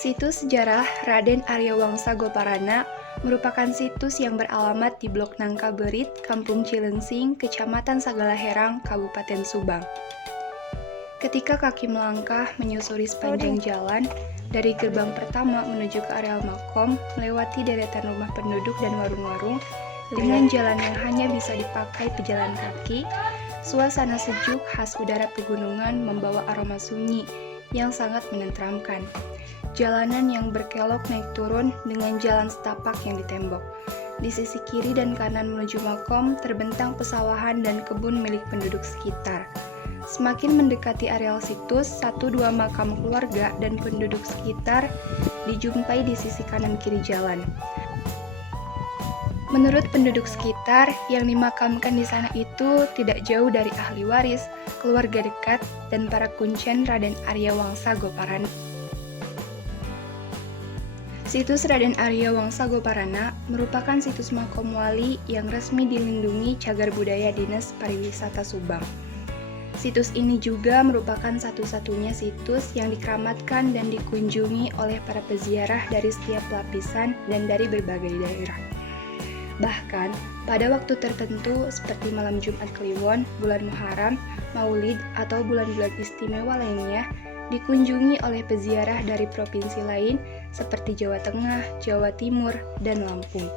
Situs sejarah Raden Aryawangsa Goparana merupakan situs yang beralamat di Blok Nangka Berit, Kampung Cilengsing, Kecamatan Sagalaherang, Kabupaten Subang. Ketika kaki melangkah menyusuri sepanjang jalan, dari gerbang pertama menuju ke areal makom, melewati deretan rumah penduduk dan warung-warung, dengan jalan yang hanya bisa dipakai pejalan kaki, suasana sejuk khas udara pegunungan membawa aroma sunyi yang sangat menenteramkan. Jalanan yang berkelok naik turun dengan jalan setapak yang ditembok. Di sisi kiri dan kanan menuju makom terbentang pesawahan dan kebun milik penduduk sekitar. Semakin mendekati areal situs, 1-2 makam keluarga dan penduduk sekitar dijumpai di sisi kanan kiri jalan. Menurut penduduk sekitar, yang dimakamkan di sana itu tidak jauh dari ahli waris, keluarga dekat, dan para kuncen Raden Aryawangsa Goparana. Situs Raden Aryawangsa Goparana merupakan situs makom wali yang resmi dilindungi Cagar Budaya Dinas Pariwisata Subang. Situs ini juga merupakan satu-satunya situs yang dikeramatkan dan dikunjungi oleh para peziarah dari setiap lapisan dan dari berbagai daerah. Bahkan, pada waktu tertentu seperti malam Jumat Kliwon, bulan Muharram, Maulid, atau bulan-bulan istimewa lainnya, dikunjungi oleh peziarah dari provinsi lain seperti Jawa Tengah, Jawa Timur, dan Lampung.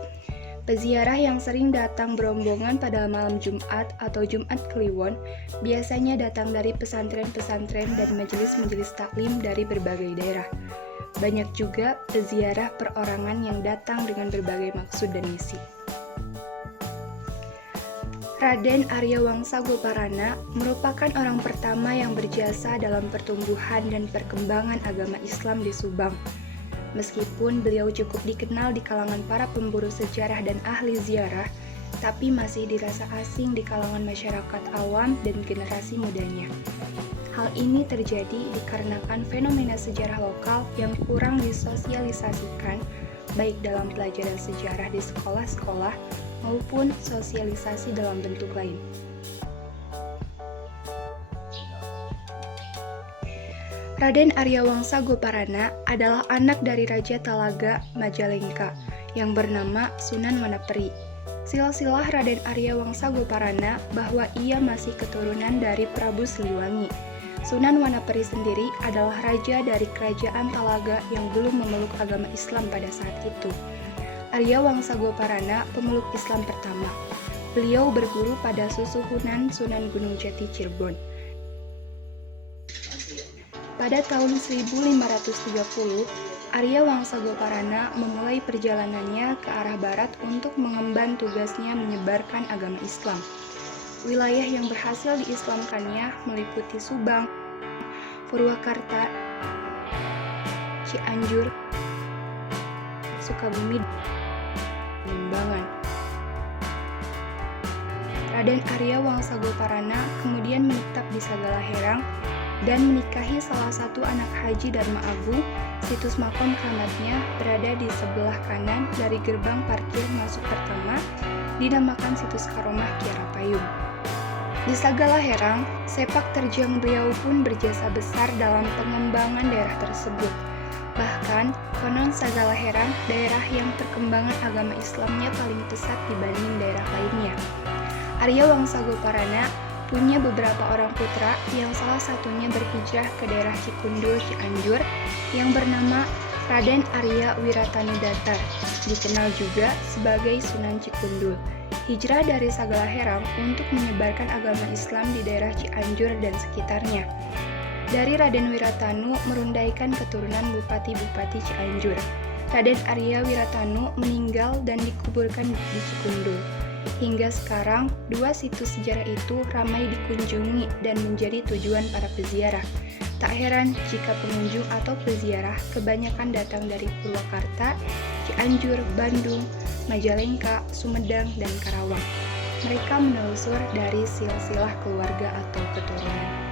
Peziarah yang sering datang berombongan pada malam Jumat atau Jumat Kliwon biasanya datang dari pesantren-pesantren dan majelis-majelis taklim dari berbagai daerah. Banyak juga peziarah perorangan yang datang dengan berbagai maksud dan misi. Raden Aryawangsa Goparana merupakan orang pertama yang berjasa dalam pertumbuhan dan perkembangan agama Islam di Subang. Meskipun beliau cukup dikenal di kalangan para pemburu sejarah dan ahli ziarah, tapi masih dirasa asing di kalangan masyarakat awam dan generasi mudanya. Hal ini terjadi dikarenakan fenomena sejarah lokal yang kurang disosialisasikan, baik dalam pelajaran sejarah di sekolah-sekolah maupun sosialisasi dalam bentuk lain. Raden Aryawangsa Goparana adalah anak dari Raja Talaga Majalengka yang bernama Sunan Wanaperi. Silsilah Raden Aryawangsa Goparana bahwa ia masih keturunan dari Prabu Siliwangi. Sunan Wanaperi sendiri adalah raja dari kerajaan Talaga yang belum memeluk agama Islam pada saat itu. Aryawangsa Goparana pemeluk Islam pertama. Beliau berguru pada Susuhunan Sunan Gunung Jati Cirebon. Pada tahun 1530, Aryawangsa Goparana memulai perjalanannya ke arah barat untuk mengemban tugasnya menyebarkan agama Islam. Wilayah yang berhasil diislamkannya meliputi Subang, Purwakarta, Cianjur, Sukabumi, dan Limbangan. Raden Aryawangsa Goparana kemudian menetap di Sagalaherang dan menikahi salah satu anak Haji Dharma Agung. Situs makom keramatnya berada di sebelah kanan dari gerbang parkir masuk pertama, dinamakan Situs Karomah Kiara Payung. Di Sagalaherang, sepak terjang beliau pun berjasa besar dalam pengembangan daerah tersebut. Bahkan, konon Sagalaherang daerah yang perkembangan agama Islamnya paling pesat dibanding daerah lainnya. Aryawangsa Goparana punya beberapa orang putra yang salah satunya berhijrah ke daerah Cikundul, Cianjur yang bernama Raden Arya Wiratanudata, dikenal juga sebagai Sunan Cikundul. Hijrah dari Sagalaherang untuk menyebarkan agama Islam di daerah Cianjur dan sekitarnya. Dari Raden Wiratanu merundaikan keturunan bupati-bupati Cianjur. Raden Arya Wiratanu meninggal dan dikuburkan di Cikundul. Hingga sekarang, dua situs sejarah itu ramai dikunjungi dan menjadi tujuan para peziarah. Tak heran jika pengunjung atau peziarah kebanyakan datang dari Purwakarta, Cianjur, Bandung, Majalengka, Sumedang, dan Karawang. Mereka menelusur dari silsilah keluarga atau keturunan.